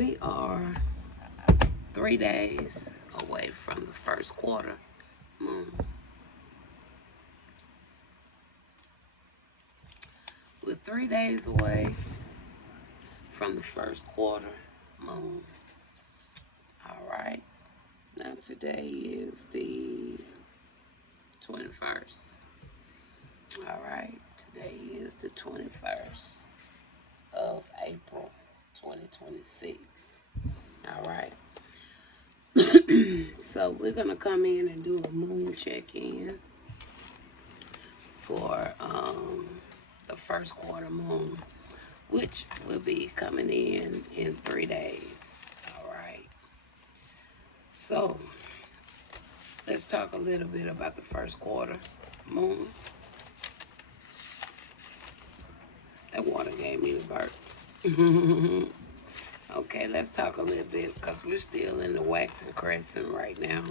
we are 3 days away from the first quarter moon. We're 3 days away from the first quarter moon. All right. Now today is the 21st. All right. Today is the 21st of April 2026. All right. So we're going to come in and do a moon check-in for the first quarter moon, which will be coming in 3 days. All right. So let's talk a little bit about the first quarter moon. That water gave me the burps. Okay, let's talk a little bit because we're still in the waxing crescent right now.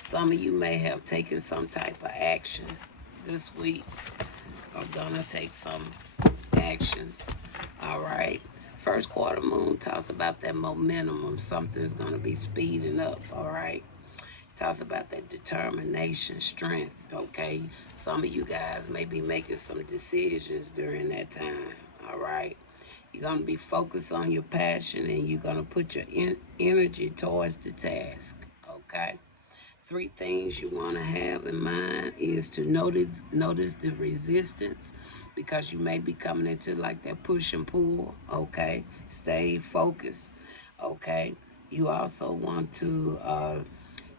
Some of you may have taken some type of action this week or gonna take some actions. All right. First quarter moon talks about that momentum. Something's gonna be speeding up. All right. Talks about that determination, strength. Okay. Some of you guys may be making some decisions during that time. All right. You're going to be focused on your passion and you're going to put your energy towards the task, okay? 3 things you want to have in mind is to notice the resistance because you may be coming into like that push and pull, okay? Stay focused, okay? You also want to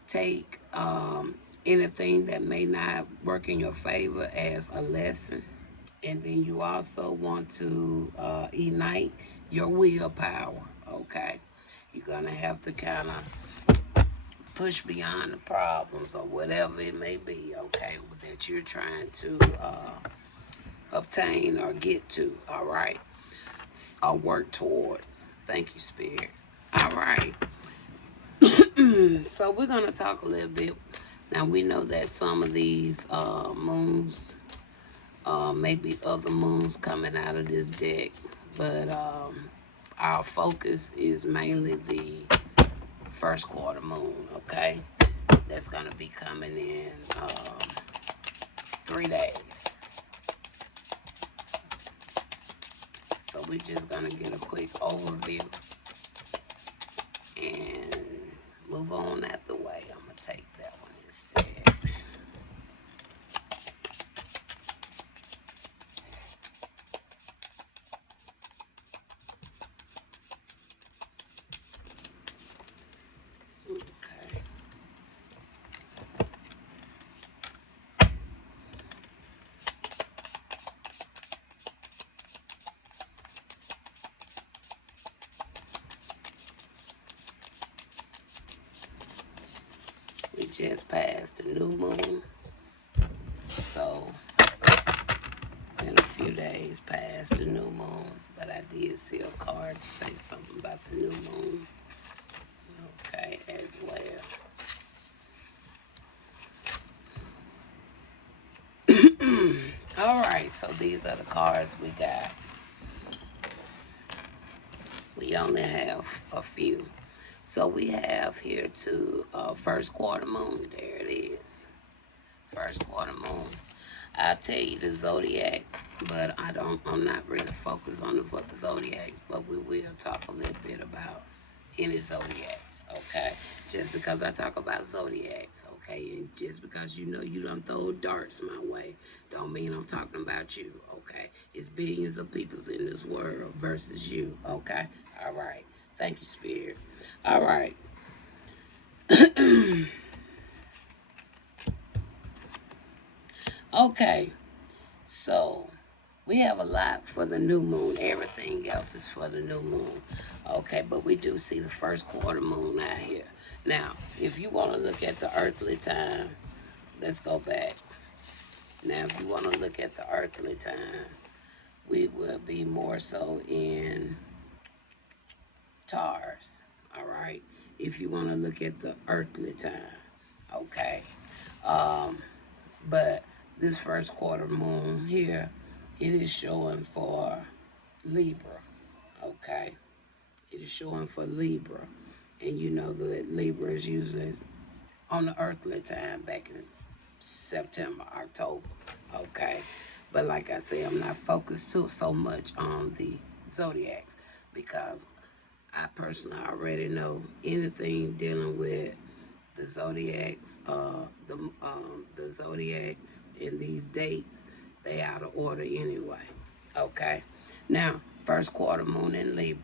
take anything that may not work in your favor as a lesson. And then you also want to ignite your willpower, okay? You're going to have to kind of push beyond the problems or whatever it may be, okay, that you're trying to obtain or get to, all right? Or work towards. Thank you, Spirit. All right. So we're going to talk a little bit. Now, we know that some of these moons... maybe other moons coming out of this deck, but our focus is mainly the first quarter moon, okay? That's going to be coming in 3 days. So we're just going to get a quick overview and move on out the way. I'm going to take that one instead. We just passed the new moon, so in a few days past the new moon, but I did see a card say something about the new moon, okay, as well. All right, so these are the cards we got. We only have a few. So we have here to first quarter moon. There it is. First quarter moon. I'll tell you the zodiacs, but I'm not really focused on the zodiacs, but we will talk a little bit about any zodiacs, okay? Just because I talk about zodiacs, okay? And just because you done throw darts my way, don't mean I'm talking about you, okay? It's billions of people in this world versus you, okay? All right. Thank you, Spirit. All right. Okay. So, we have a lot for the new moon. Everything else is for the new moon. Okay, but we do see the first quarter moon out here. Now, if you want to look at the earthly time, let's go back. Now, if you want to look at the earthly time, we will be more so in Taurus, all right? If you want to look at the earthly time, okay? But this first quarter moon here, it is showing for Libra, okay? It is showing for Libra. And you know that Libra is usually on the earthly time back in September, October. Okay. But like I say, I'm not focused too so much on the zodiacs because I personally already know anything dealing with the zodiacs, the zodiacs in these dates, they out of order anyway. Okay. Now, first quarter moon in Libra.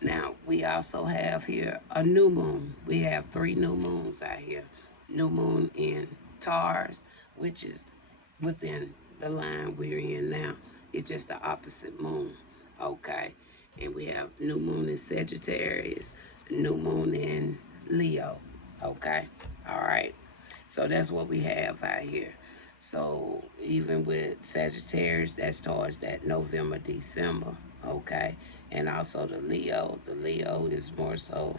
Now, we also have here a new moon. We have 3 new moons out here. New moon in Taurus, which is within the line we're in now. It's just the opposite moon. Okay. And we have new moon in Sagittarius, new moon in Leo. Okay. All right. So that's what we have out here. So even with Sagittarius, that's towards that November, December. Okay. And also the Leo is more so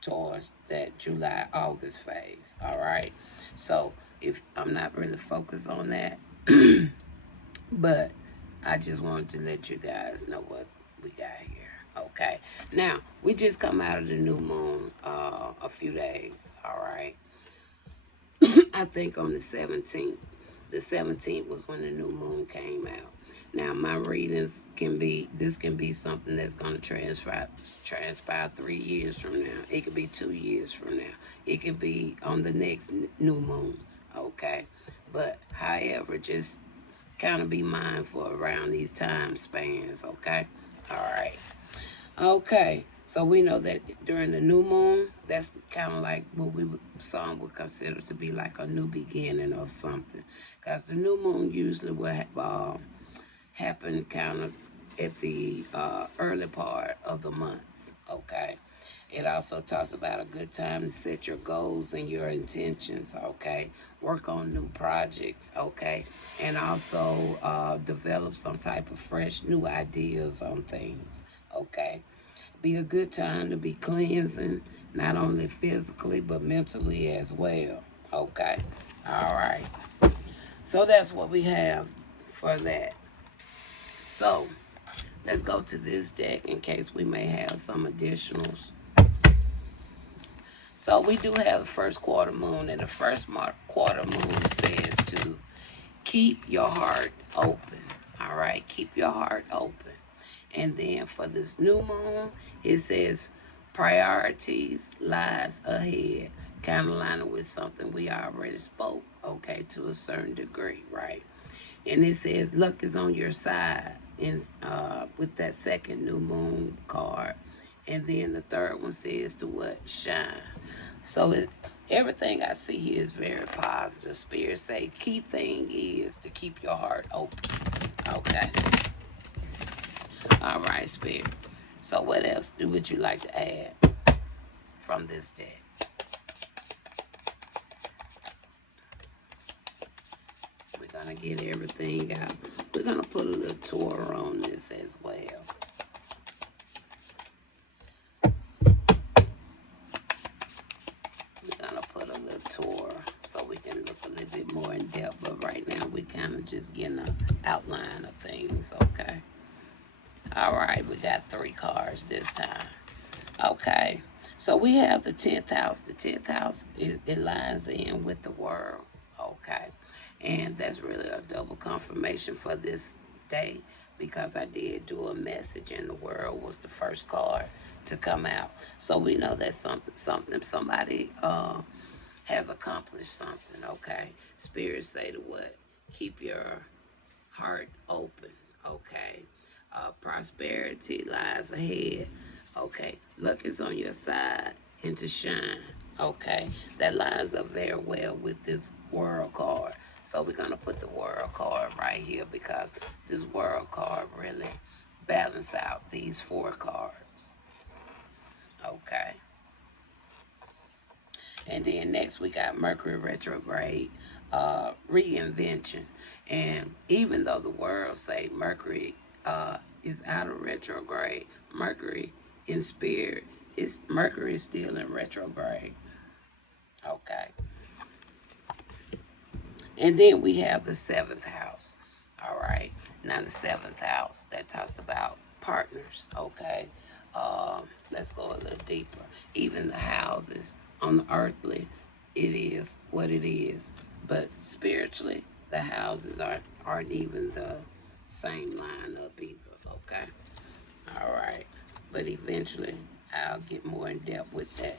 towards that July, August phase. All right. So if I'm not really focused on that, but I just wanted to let you guys know what we got here. Okay. Now, we just come out of the new moon a few days. All right. I think on the 17th. The 17th was when the new moon came out. Now, my readings this can be something that's going to transpire 3 years from now. It could be 2 years from now. It could be on the next new moon. Okay. But, however, just kind of be mindful around these time spans. Okay. All right. Okay, so we know that during the new moon, that's kind of like what some would consider to be like a new beginning of something, because the new moon usually will happen kind of at the early part of the months. Okay, it also talks about a good time to set your goals and your intentions. Okay, work on new projects. Okay, and also develop some type of fresh new ideas on things. Okay, be a good time to be cleansing, not only physically but mentally as well. Okay, all right. So that's what we have for that. So let's go to this deck in case we may have some additionals. So we do have the first quarter moon, and the first quarter moon says to keep your heart open. All right, keep your heart open. And then for this new moon, it says priorities lies ahead. Kind of lining with something we already spoke, okay, to a certain degree, right? And it says luck is on your side in, with that second new moon card. And then the third one says to what? Shine. So everything I see here is very positive. Spirit say key thing is to keep your heart open. Okay. All right, Spirit. So what else would you like to add from this deck? We're going to get everything out. We're going to put a little tour on this as well. We're going to put a little tour so we can look a little bit more in depth. But right now, we kind of just getting an outline of things, okay? All right, we got 3 cards this time. Okay, so we have the 10th house. The 10th house, it lines in with the world, okay? And that's really a double confirmation for this day because I did do a message and the world was the first card to come out. So we know that somebody has accomplished something, okay? Spirits say to what? Keep your heart open, okay? Prosperity lies ahead, okay? Luck is on your side and to shine, okay? That lines up very well with this world card. So we're going to put the world card right here because this world card really balance out these 4 cards, okay? And then next we got Mercury retrograde, reinvention. And even though the world say Mercury is out of retrograde, Mercury in spirit, Mercury is still in retrograde. Okay. And then we have the 7th house. All right. Now the 7th house, that talks about partners, okay? Let's go a little deeper. Even the houses on the earthly, it is what it is. But spiritually, the houses aren't even the same line up either. Okay. All right. But eventually, I'll get more in depth with that.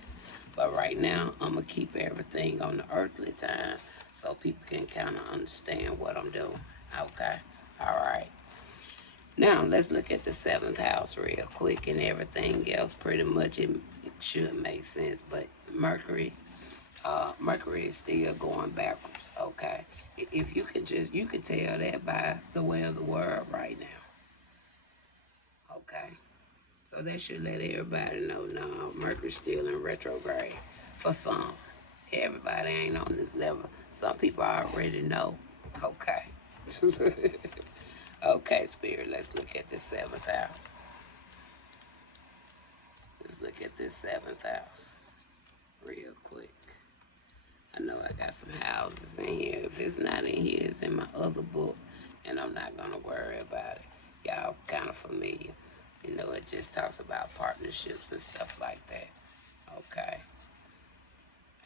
But right now, I'm going to keep everything on the earthly time so people can kind of understand what I'm doing. Okay? All right. Now, let's look at the seventh house real quick, and everything else pretty much it should make sense. But Mercury is still going backwards. Okay? If you could tell that by the way of the world right now. Okay? So that should let everybody know, no, Mercury's still in retrograde for some. Everybody ain't on this level. Some people already know. Okay. Okay, Spirit, let's look at the seventh house. Let's look at this seventh house real quick. I know I got some houses in here. If it's not in here, it's in my other book, and I'm not going to worry about it. Y'all kind of familiar. You know, it just talks about partnerships and stuff like that. Okay.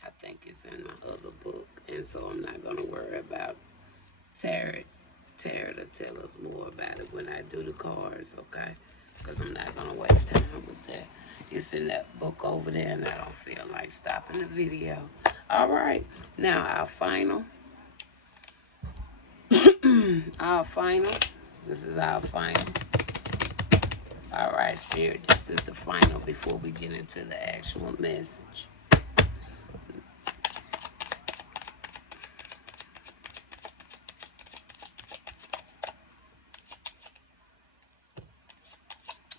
I think it's in my other book, and so I'm not going to worry about tarot. Tarot to tell us more about it when I do the cards, okay? Because I'm not going to waste time with that. It's in that book over there, and I don't feel like stopping the video. All right. Now, our final. Our final. This is our final. All right, Spirit, this is the final before we get into the actual message.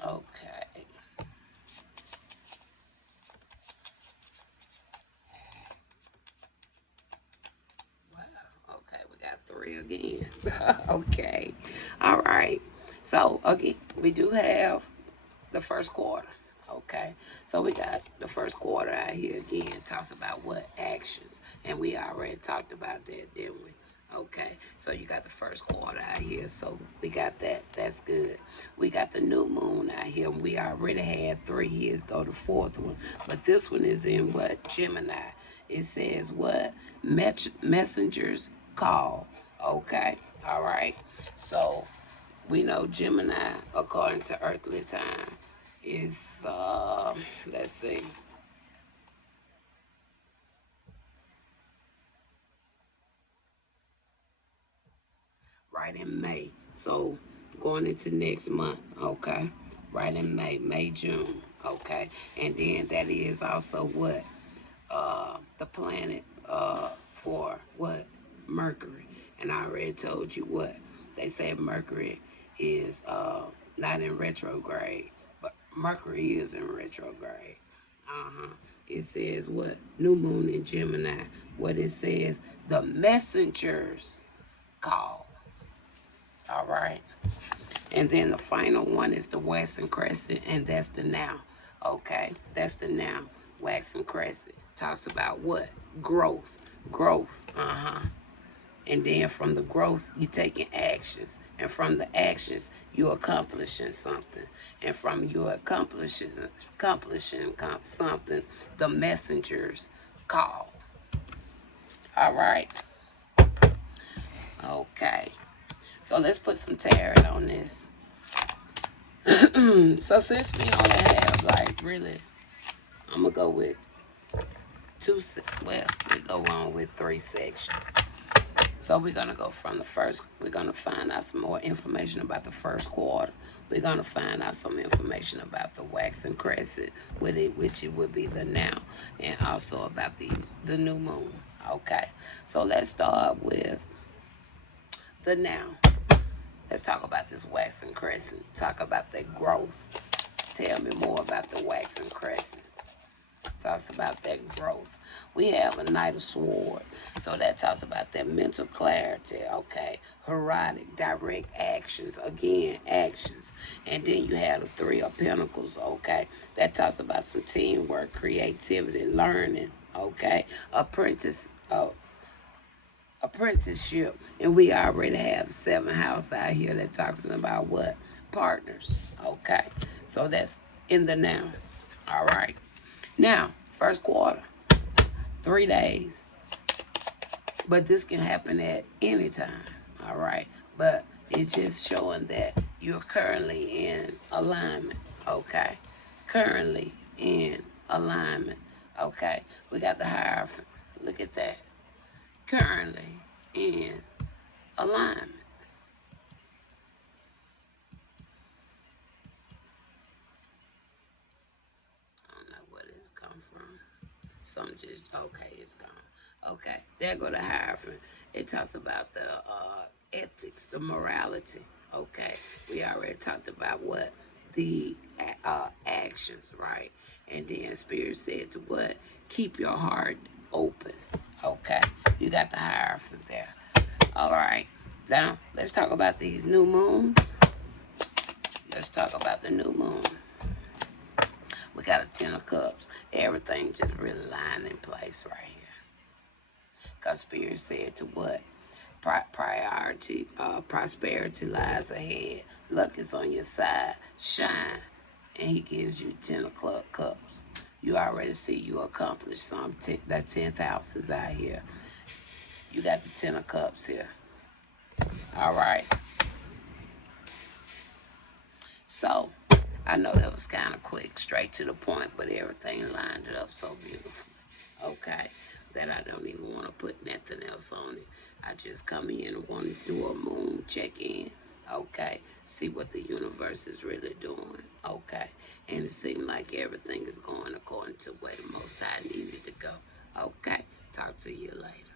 Okay. Wow. Okay, we got three again. Okay. All right. So, again, we do have the first quarter. Okay, so we got the first quarter out here again. Talks about what actions, and we already talked about that, didn't we? Okay, so you got the first quarter out here, so we got that. That's good. We got the new moon out here. We already had three. Here's go the fourth one, but this one is in what, Gemini. It says what, messengers call. Okay, all right. So we know Gemini, according to earthly time, is let's see, right in May. So going into next month, okay, right in May, June, okay, and then that is also what, the planet for what, Mercury. And I already told you what they say. Mercury is not in retrograde, but Mercury is in retrograde. Uh-huh. It says what? New moon in Gemini. What it says, the messengers call. All right. And then the final one is the waxing crescent, and that's the now. Okay. That's the now. Waxing crescent. Talks about what? Growth. Growth. Uh-huh. And then from the growth, you taking actions. And from the actions, you accomplishing something. And from you accomplishing something, the messengers call. All right? Okay. So let's put some tarot on this. So since we only have, like, really, I'm going to go with we go on with 3 sections. So we're going to go from the first, we're going to find out some more information about the first quarter. We're going to find out some information about the waxing crescent, which it would be the now, and also about the new moon. Okay, so let's start with the now. Let's talk about this waxing crescent. Talk about that growth. Tell me more about the waxing crescent. Talks about that growth. We have a Knight of Swords, so that talks about that mental clarity, okay? Heroic, direct actions, again, actions. And then you have the Three of Pentacles, okay? That talks about some teamwork, creativity, learning, okay? Apprenticeship. And we already have the 7th house out here that talks about what? Partners, okay? So that's in the now. All right. Now, first quarter, 3 days. But this can happen at any time. All right. But it's just showing that you're currently in alignment. Okay. Currently in alignment. Okay. We got the Hierophant. Look at that. Currently in alignment. I don't know where this come from. Some just, okay, it's gone. Okay, there go the Hierophant. It talks about the ethics, the morality. Okay, we already talked about what the actions, right? And then Spirit said to what? Keep your heart open. Okay, you got the Hierophant there. All right, now let's talk about these new moons. Let's talk about the new moon. We got a 10 of Cups. Everything just really lying in place right here. Because Spirit said to what? Prosperity lies ahead. Luck is on your side. Shine. And he gives you 10 of Cups. You already see you accomplished something. That 10th house is out here. You got the 10 of Cups here. All right. So, I know that was kind of quick, straight to the point, but everything lined it up so beautifully. Okay, that I don't even want to put nothing else on it. I just come in and want to do a moon check-in. Okay, see what the universe is really doing. Okay, and it seemed like everything is going according to where the Most High needed to go. Okay, talk to you later.